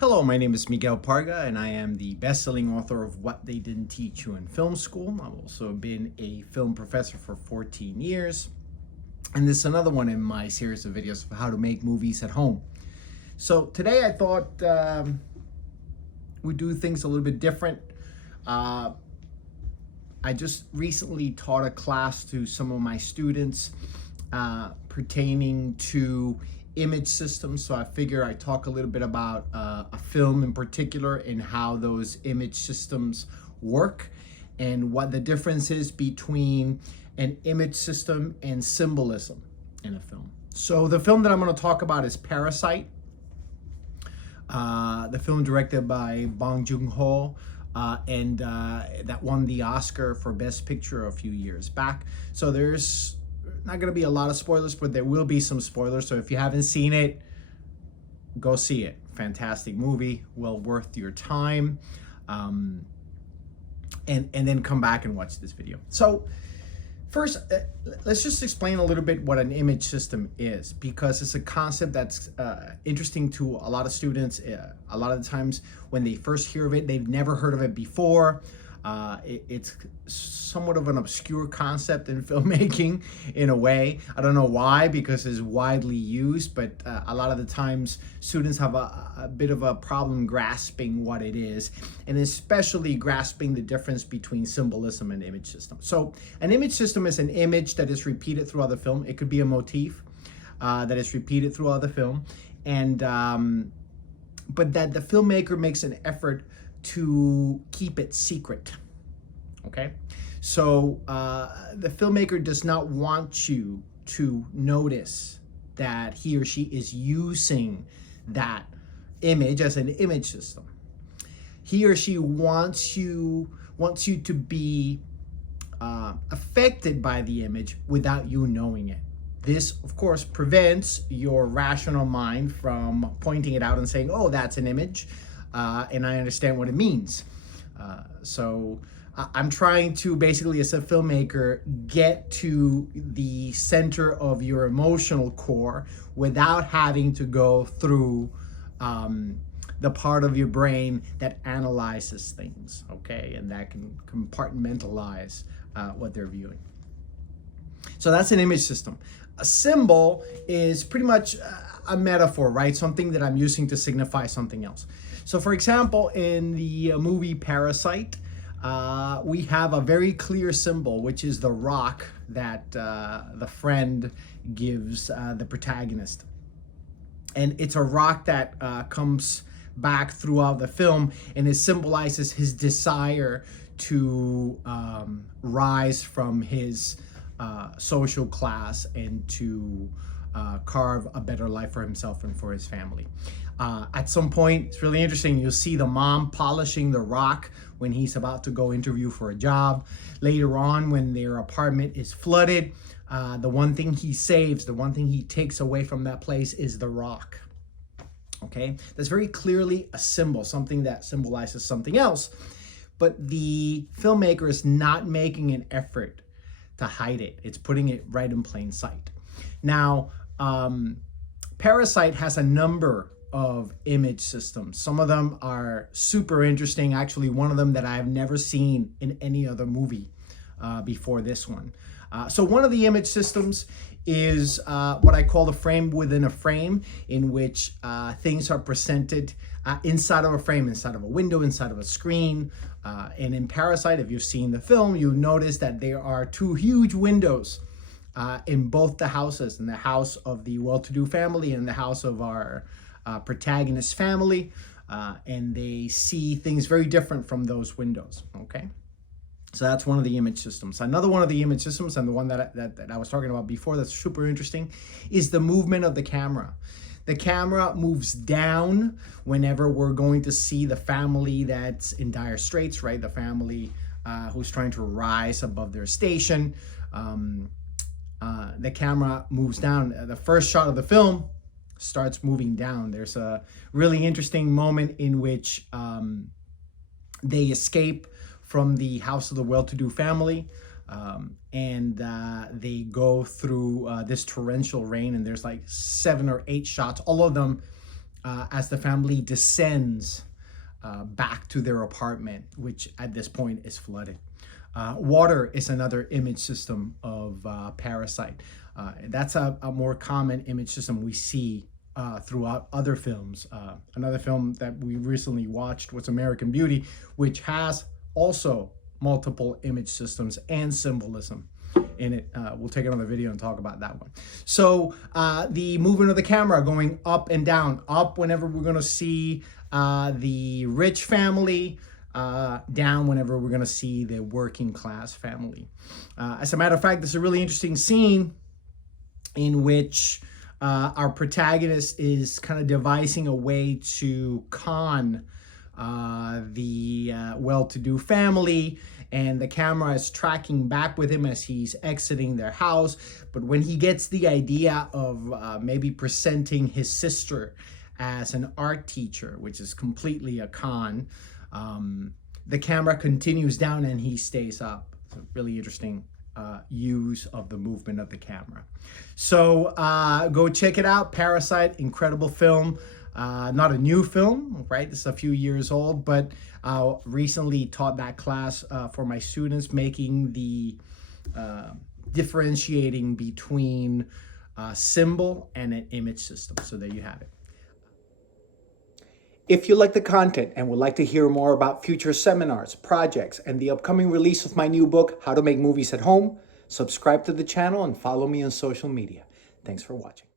Hello, my name is Miguel Parga, and I am the best-selling author of What They Didn't Teach You in Film School. I've also been a film professor for 14 years, and this is another one in my series of videos of how to make movies at home. So today I thought we'd do things a little bit different. I just recently taught a class to some of my students pertaining to image systems, so I figure I talk a little bit about a film in particular and how those image systems work and what the difference is between an image system and symbolism in a film. So the film that I'm going to talk about is Parasite, the film directed by Bong Joon-ho, and that won the Oscar for Best Picture a few years back. So there's not going to be a lot of spoilers, but there will be some spoilers. So if you haven't seen it, go see it. Fantastic movie, well worth your time. And then come back and watch this video. So first, let's just explain a little bit what an image system is, because it's a concept that's interesting to a lot of students. A lot of the times when they first hear of it, they've never heard of it before. It's somewhat of an obscure concept in filmmaking in a way. I don't know why, because it's widely used, but a lot of the times students have a bit of a problem grasping what it is, and especially grasping the difference between symbolism and image system. So an image system is an image that is repeated throughout the film. It could be a motif that is repeated throughout the film, and but that the filmmaker makes an effort to keep it secret. Okay, so the filmmaker does not want you to notice that he or she is using that image as an image system. He or she wants you to be affected by the image without you knowing it. This, of course, prevents your rational mind from pointing it out and saying, "Oh, that's an image. And I understand what it means." So I'm trying to basically, as a filmmaker, get to the center of your emotional core without having to go through the part of your brain that analyzes things, okay? And that can compartmentalize what they're viewing. So that's an image system. A symbol is pretty much a metaphor, right? Something that I'm using to signify something else. So for example, in the movie Parasite, we have a very clear symbol, which is the rock that the friend gives the protagonist. And it's a rock that comes back throughout the film, and it symbolizes his desire to rise from his social class and to carve a better life for himself and for his family. At some point, it's really interesting, you'll see the mom polishing the rock when he's about to go interview for a job. Later on, when their apartment is flooded, the one thing he saves, the one thing he takes away from that place is the rock. Okay, that's very clearly a symbol, something that symbolizes something else. But the filmmaker is not making an effort to hide it. It's putting it right in plain sight. Now, Parasite has a number of image systems. Some of them are super interesting. Actually, one of them that I've never seen in any other movie before this one. So one of the image systems is what I call the frame within a frame, in which things are presented inside of a frame, inside of a window, inside of a screen. And in Parasite, if you've seen the film, you'll notice that there are two huge windows in both the houses, in the house of the well-to-do family and the house of our protagonist family, and they see things very different from those windows, okay? So that's one of the image systems. Another one of the image systems, and the one that I was talking about before that's super interesting, is the movement of the camera. The camera moves down whenever we're going to see the family that's in dire straits, right? The family who's trying to rise above their station. The camera moves down. The first shot of the film starts moving down. There's a really interesting moment in which they escape from the house of the well-to-do family, and they go through this torrential rain, and there's like 7 or 8 shots, all of them as the family descends back to their apartment, which at this point is flooded. Water is another image system of Parasite. That's a more common image system we see throughout other films. Another film that we recently watched was American Beauty, which has also multiple image systems and symbolism in it. We'll take another video and talk about that one. So the movement of the camera going up and down. Up whenever we're going to see the rich family, down whenever we're going to see the working class family. As a matter of fact, there's a really interesting scene in which our protagonist is kind of devising a way to con the well-to-do family, and the camera is tracking back with him as he's exiting their house. But when he gets the idea of maybe presenting his sister as an art teacher, which is completely a con, the camera continues down and he stays up. It's a really interesting use of the movement of the camera. So go check it out. Parasite, incredible film. Not a new film, right? This is a few years old, but recently taught that class for my students, making the differentiating between symbol and an image system. So there you have it. If you like the content and would like to hear more about future seminars, projects, and the upcoming release of my new book, How to Make Movies at Home, subscribe to the channel and follow me on social media. Thanks for watching.